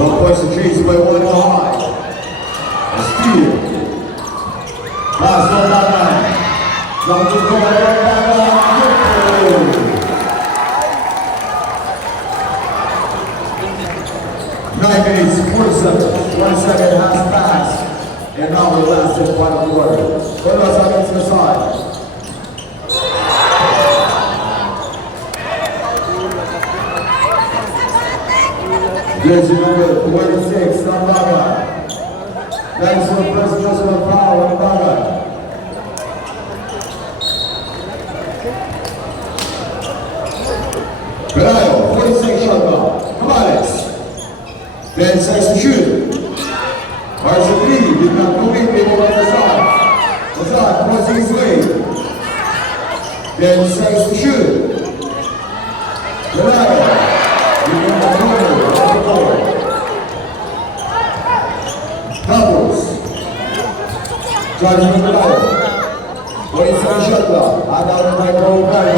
1 point to chase by 1 high. A steal. Last one that line. Drop the corner. 9 minutes, 47, 1 second has passed. And now the last and final quarter. Put us against the side. Jersey number 26, Nambaga. That is the first personal foul, Nambaga. Pelayo, 46 shot clock. Come on, Alex. 10 seconds to shoot. Marshall Lee did not go in, they were on the side. Azad crossing his way. 10 seconds to shoot. Pelayo. Doubles. Charge with the line. 27 shot clock. Out of my goal, Barry.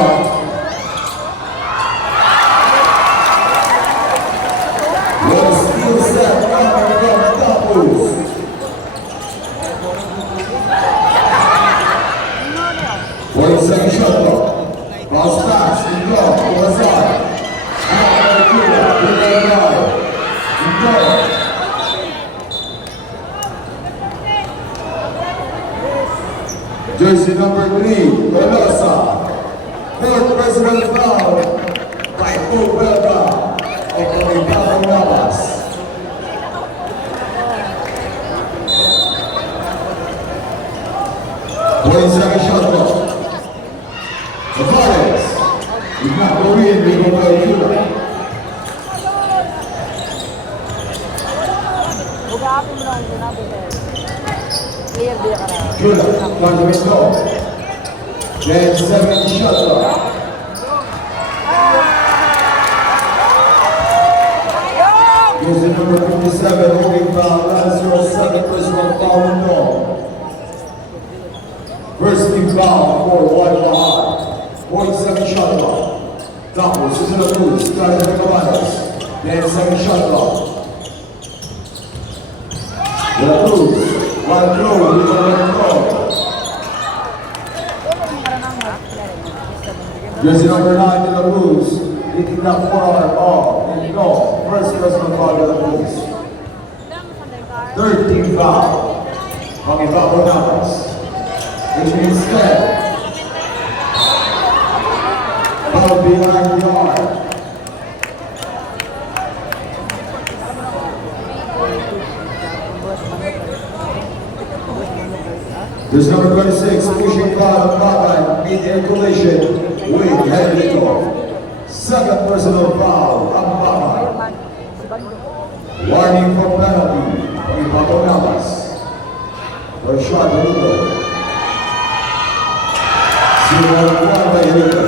One steal set coming from doubles. 47 shot clock. Cross pass, in block, to the side. Jersey number 3, Golosa. Fourth personal foul by Obelga of Omipao Navas. Second shot clock. Tavares did not go in, we go by Cuba. Jula, contributes no. Then 7 shot clock. Jersey number 57, holding foul. That is your second personal foul and no. First team foul for Guadalajara. 47 shot clock. Doubles, Susan Cruz, starting the Cabanas. Then 7 shot clock. De La Cruz. One throw, we go let go. Jersey number 9, De La Cruz, hitting that 4-arm ball, and go. First personal foul, De La Cruz. 13 foul, coming back on Navas. Which means that foul behind the arm. There's number 26, pushing foul on Bagan, mid-air collision with Henrico. Second personal foul on Bagan. Warning for penalty on Paco Navas. First shot, Henrico. 0-1 by Henrico.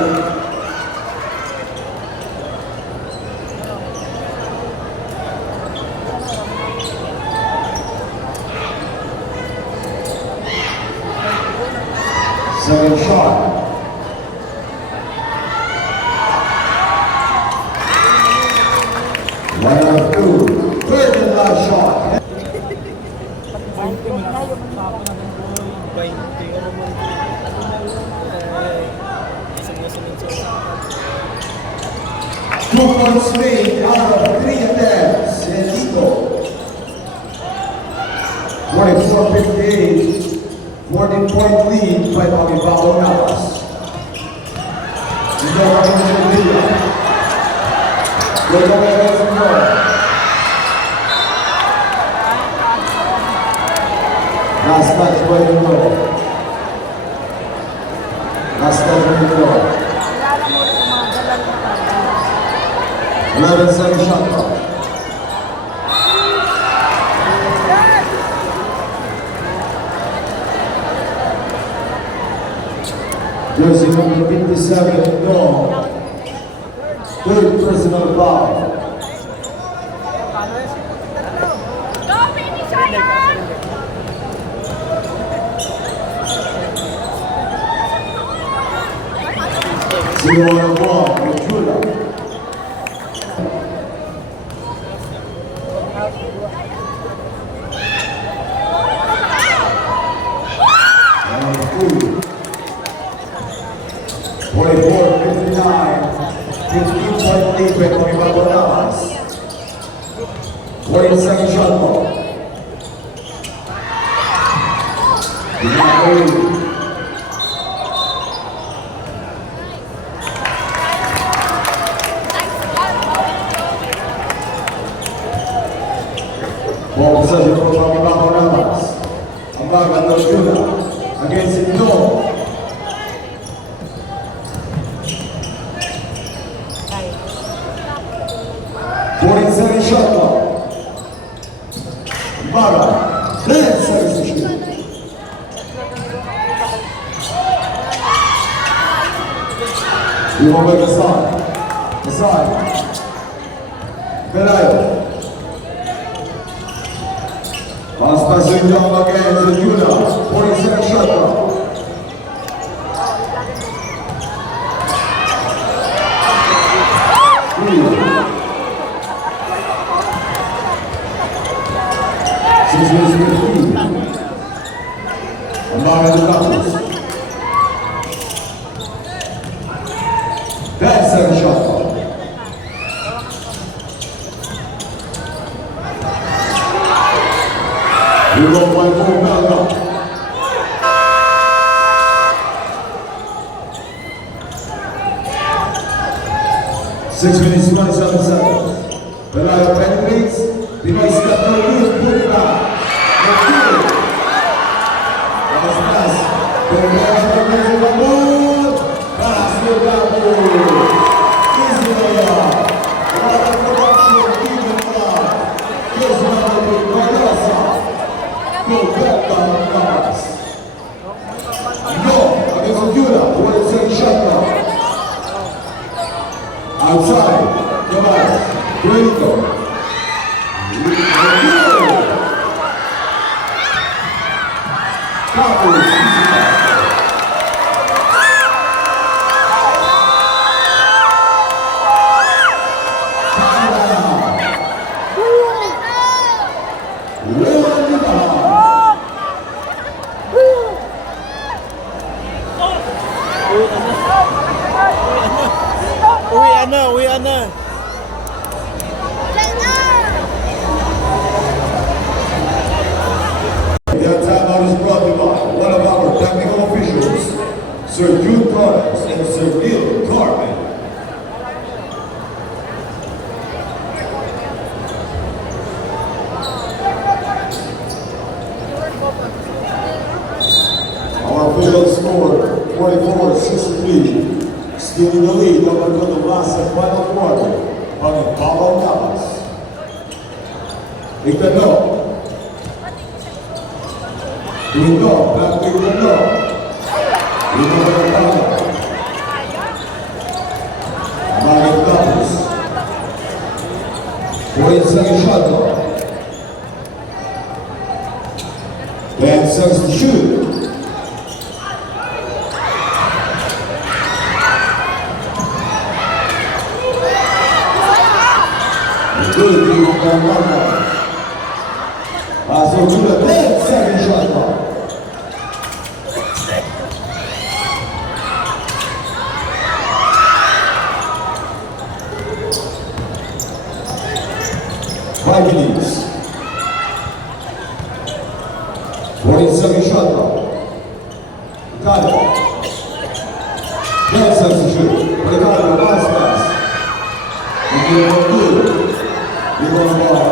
Second shot. One out of 2. Third and last shot. 2 points made out of 3 attempts. Henrico. 44-58. 14-point lead by Omipao Navas. Last touch by the goal. Last touch by the goal. 11-7 shot clock. Jersey number 57, no. Third personal foul. Zero on ball, Jula. 15.8 by Tommy Barbonas. 40-second shot clock. Ball possession for Tommy Barbonas. Ambaga Lojuna against Indo. 40-second shot clock. Ambaga, 10 seconds to shoot. You want to make a side. A side. Pelayo. Pass passing down again to Juna. 40-second shot clock. Ambaga the Dodgers. 10-second shot clock. You go by 4 Belga. 6 minutes, 27 seconds. Pelayo penetrates. Device step no good, put it back. That's good. That's nice. Pass to Gabo. Easy layup. What a production, even now. Here's another big Barbosa. Go back down the pass. No, against Juna. 40-second shot now. Outside. Device. Grito. Uwi na. That timeout is brought to you by one of our technical officials, Sir Jude Torres and Sir Neil Carmen. Our official score 44-63. Still in the lead up until the last and final quarter on the Pablo Navas. Igno. Igno, back to Igno. Igno the Pablo. Ambaga Navas. 40-second shot clock. 10 seconds to shoot. Good, you got one more. So to the 10-second shot clock. Vikings. 40-second shot clock. Ricardo. 10 seconds to shoot. Ricardo, pass pass. And you're good. You're going to go out.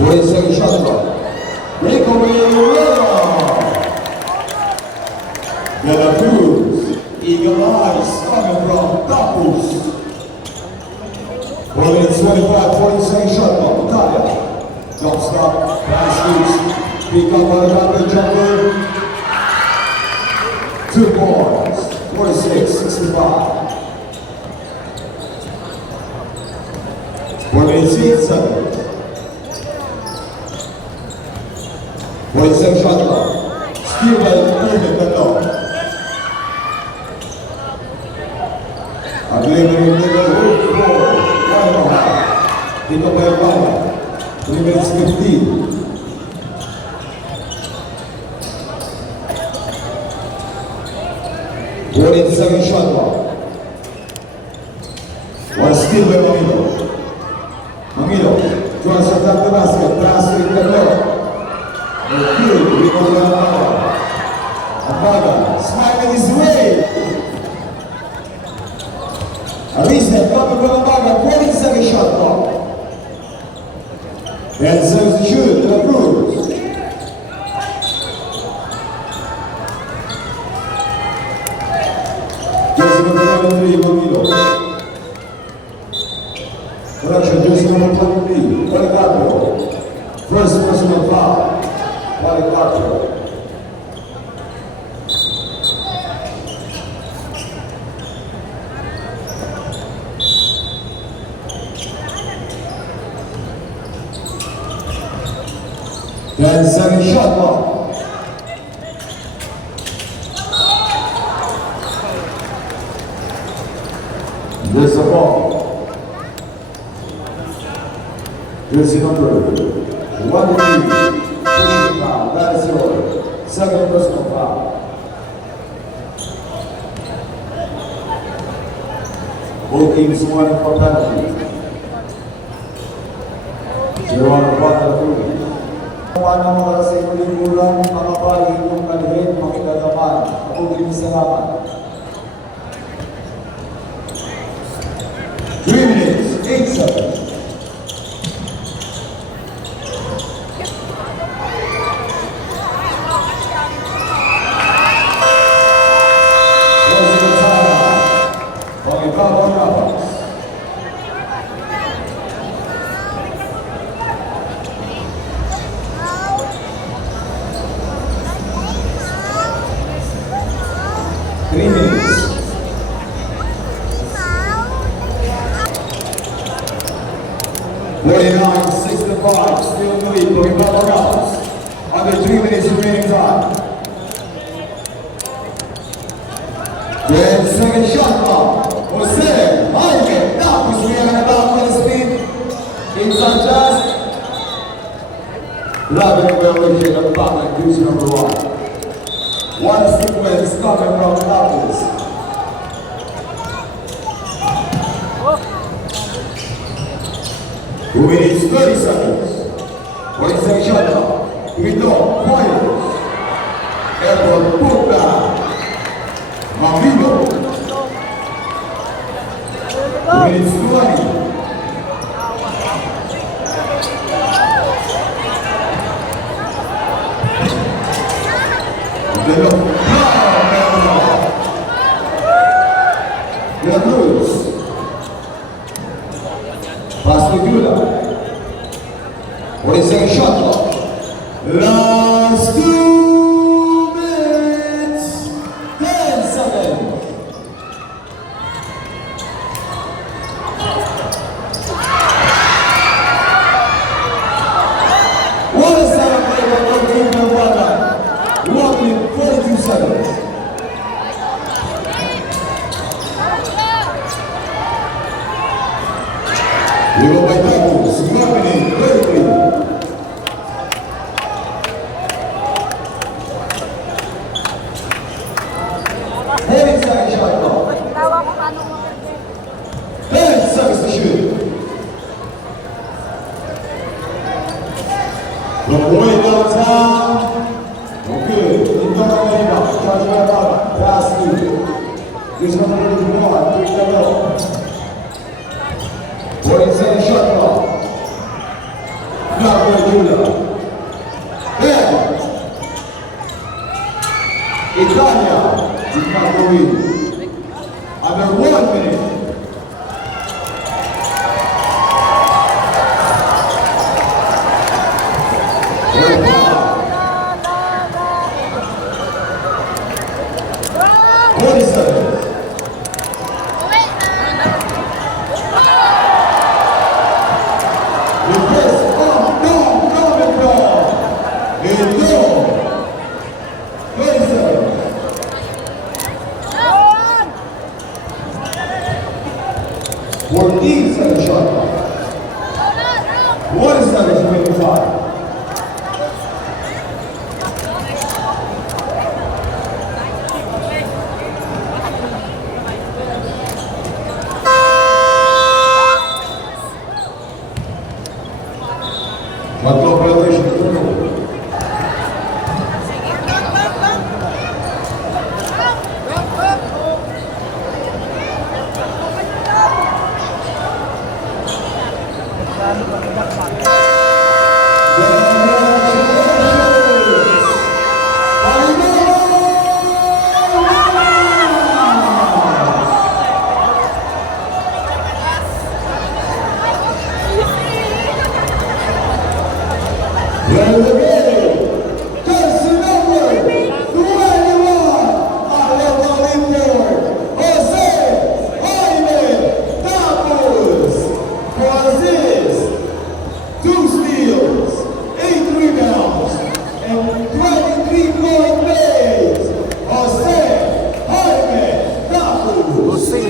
40-second shot clock. Breakaway Rivera. De La Cruz. Eagle Eyes coming from Tapus. 1 minute 25, 40-second shot clock. Italia. Jump stop. Pass loose. Pick up on the jumper. 2 points. 46-65. 1 minute 6 seconds. 47 shot clock. Steal by Urban Bandol. I believe they will make a good score. 1-0. Pick up by Obama. 3 minutes 15. 42nd shot clock. One steal by Mamilo. Mamilo draws up the basket, transfer it to Lord. Good, rebound by Abaga. Abaga, smiling his way. Arisa coming from Abaga, 42nd shot clock. 10 seconds to shoot, to the Cruz. Jersey number 23, Mamilo. Correction, jersey number 23, Policarpo. First personal foul, Policarpo. Then second shot clock. There's a ball. Jersey number 1 pushing foul. That is your second personal foul. Both teams won for penalty. 0 on the clock at the Ano mo sa ikuling-ulang mga bagay kong kalihit makikagaman. Ako ginisalamat. 3 minutes, 8 seconds. Closing the timeout. Pangipabang Rapas. Still in the lead, going Pablo Rapas. Under 3 minutes remaining time. 10-second shot clock. Jose Jaime Tapos mayroon na back with the speed. Inside just. Grabe ang well-weighted ang back like duty number 1. One sequence coming from Tapos. Two minutes, 30 seconds. 42nd shot clock. Ito, Poyos. Airborne Puta. Mamilo. 2 minutes, 20. De La Cruz. Pass to Gula. 42nd shot clock. Last 2 minutes, 10 seconds. What is that play by Team Nevada? 1 minute, 42 seconds. We go by Tapos, 1 minute, 33. The boy downtown. Okay. Internal rebound. Charge by Baba. Pass through. This one ready to go on. 3 to go. 47 shot clock. Not by Jula. Then. Italia did not go in. Under 1 minute.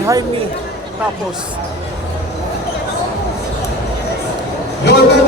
behind me. Tapos. Your